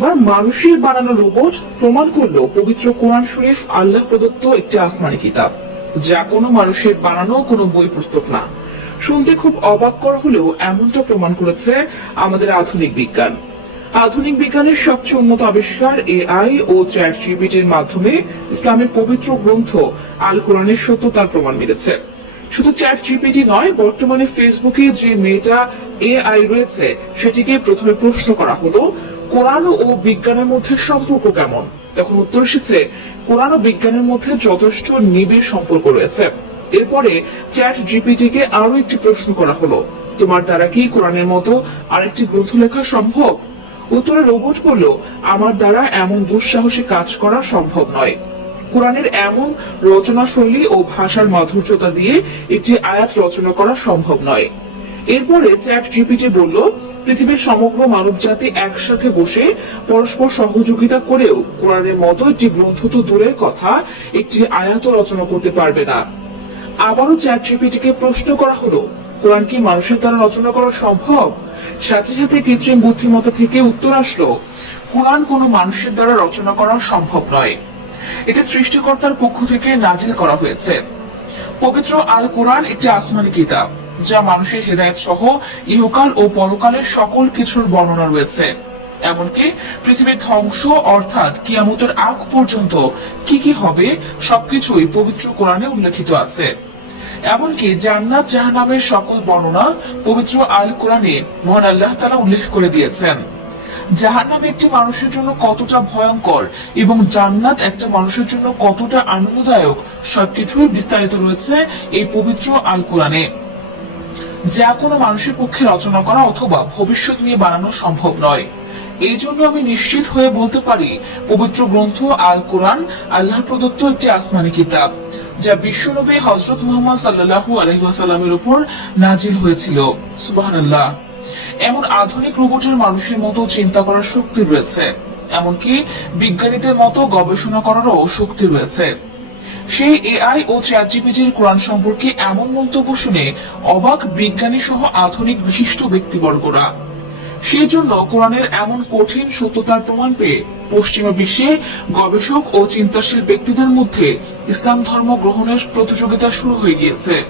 এবার মানুষের বানানো রোবট প্রমাণ করল পবিত্র কোরআন শরীফ আল্লাহ প্রদত্ত একটি আসমানি কিতাব, যা কোনো মানুষের বানানো কোনো বই পুস্তক না। শুনতে খুব অবাক করা হলেও এমনটা প্রমাণ করেছে আমাদের আধুনিক বিজ্ঞান। আধুনিক বিজ্ঞানের সবচেয়ে উন্নত আবিষ্কার এআই ও চ্যাট জিপিটির মাধ্যমে ইসলামের পবিত্র গ্রন্থ আল কোরআনের সত্যতার প্রমাণ মিলেছে। শুধু চ্যাট জিপিটি নয়, বর্তমানে ফেসবুকে যে মেয়েটা এআই রয়েছে, সেটিকে প্রথমে প্রশ্ন করা হলো কোরআন ও বিজ্ঞানের মধ্যে সম্পর্ক কেমন? তখন উত্তর এসেছে, কোরআন ও বিজ্ঞানের মধ্যে যথেষ্ট নিবিড় সম্পর্ক রয়েছে। এরপরে চ্যাট জিপিটিকে আরও একটি প্রশ্ন করা হলো, তোমার দ্বারা কি কোরআনের মতো আরেকটি গ্রন্থ লেখা সম্ভব? উত্তরে রোবট বলল, আমার দ্বারা এমন দুঃসাহসী কাজ করা সম্ভব নয়। কোরআনের এমন রচনা শৈলী ও ভাষার মাধুর্যতা দিয়ে একটি আয়াত রচনা করা সম্ভব নয়। এরপরে চ্যাট জিপিটি বলল, পৃথিবীর সমগ্র মানবজাতি একসাথে বসে পরস্পর সহযোগিতা করেও কোরআনের মতো একটি গ্রন্থ তো দূরের কথা, একটি আয়াত রচনা করতে পারবে না। আবারও চ্যাট জিপিটিকে প্রশ্ন করা হলো, কোরআন কি মানুষের দ্বারা রচনা করা সম্ভব? সাথে সাথে কৃত্রিম বুদ্ধিমত্তা থেকে উত্তর আসলো, কোরআন কোনো মানুষের দ্বারা রচনা করা সম্ভব নয়। এটা সৃষ্টিকর্তার পক্ষ থেকে নাজিল করা হয়েছে। পবিত্র আল কোরআন একটি আসমানি কিতাব। যা মানুষের হেদায়েত সহ ইহকাল ও পরকালের সকল কিছুর বর্ণনা রয়েছে। এমনকি পৃথিবীর ধ্বংস অর্থাৎ কিয়ামতের আগ পর্যন্ত কি কি হবে সবকিছুই পবিত্র কোরআনে উল্লেখিত আছে। এমনকি জান্নাত জাহান্নামের সকল বর্ণনা পবিত্র আল কোরআনে মহান আল্লাহ তাআলা উল্লেখ করে দিয়েছেন। জাহান্নাম একটি মানুষের জন্য কতটা ভয়ঙ্কর এবং জান্নাত একটা মানুষের জন্য কতটা আনন্দদায়ক সবকিছুই বিস্তারিত রয়েছে এই পবিত্র আল কোরআনে যা কোনো মানুষের পক্ষে রচনা করা অথবা ভবিষ্যৎ নিয়ে বানানো সম্ভব নয়। এই জন্য আমি নিশ্চিত হয়ে বলতে পারি, পবিত্র গ্রন্থ আল কোরআন আল্লাহ প্রদত্ত একটি আসমানি কিতাব, যা বিশ্বনবী হজরত মোহাম্মদ সাল্লাল্লাহু আলাইহি ওয়াসাল্লামের উপর নাজিল হয়েছিল। সুবহানাল্লাহ। এমন আধুনিক রোবটের মানুষের মতো চিন্তা করার শক্তি রয়েছে, এমনকি বিজ্ঞানীদের মতো গবেষণা করারও শক্তি রয়েছে। সেই এআই ও চ্যাট চ্যাটজিপিটির কোরআন সম্পর্কে এমন মন্তব্য শুনে অবাক বিজ্ঞানী সহ আধুনিক বিশিষ্ট ব্যক্তিবর্গরা। সেই জন্য কোরআনের এমন কঠিন সত্যতার প্রমাণ পেয়ে পশ্চিমা বিশ্বে গবেষক ও চিন্তাশীল ব্যক্তিদের মধ্যে ইসলাম ধর্ম গ্রহণের প্রতিযোগিতা শুরু হয়ে গিয়েছে।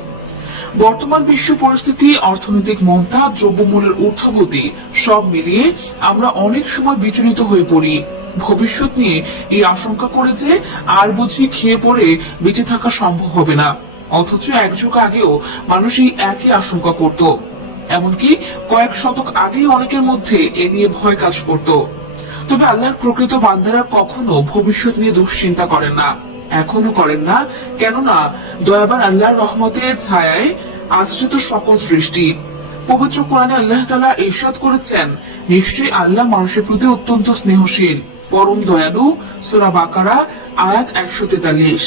বর্তমান বিশ্ব পরিস্থিতি, অর্থনৈতিক মন্দা দ্রব্যমূল্যের ঊর্ধ্বগতি সব মিলিয়ে আমরা অনেক সময় বিচলিত হয়ে পড়ি। ভবিষ্যৎ নিয়ে এই আশঙ্কা করে যে আর বুঝি খেয়ে পড়ে বেঁচে থাকা সম্ভব হবে না। অথচ এক যুগ আগেও মানুষ এই একই আশঙ্কা করত। এমনকি কয়েক শতক আগেই অনেকের মধ্যে এ নিয়ে ভয় কাজ করত। তবে আল্লাহর প্রকৃত বান্দারা কখনো ভবিষ্যৎ নিয়ে দুশ্চিন্তা করেন না। এখনও করেন না, কেননা দয়াবান আল্লাহর রহমতের ছায়ায় আশ্রিত সকল সৃষ্টি। পবিত্র কোরআনে আল্লাহ তাআলা ইরশাদ করেছেন, নিশ্চয়ই আল্লাহ মানুষের প্রতি অত্যন্ত স্নেহশীল। পরম দয়ালু সূরা বাকারা, আয়াত একশো তেতাল্লিশ।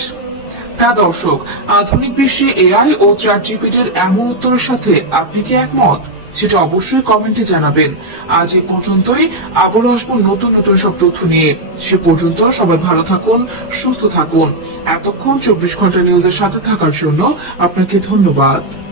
তা দর্শক, আধুনিক বিশ্বে এআই ও চ্যাট জিপিটির এমন উত্তরের সাথে আপনি কি একমত? সেটা অবশ্যই কমেন্টে জানাবেন। আজ এই পর্যন্তই। আবারও আসব নতুন নতুন সব তথ্য নিয়ে। সে পর্যন্ত সবাই ভালো থাকুন, সুস্থ থাকুন। এতক্ষণ চব্বিশ ঘণ্টা নিউজের সাথে থাকার জন্য আপনাকে ধন্যবাদ।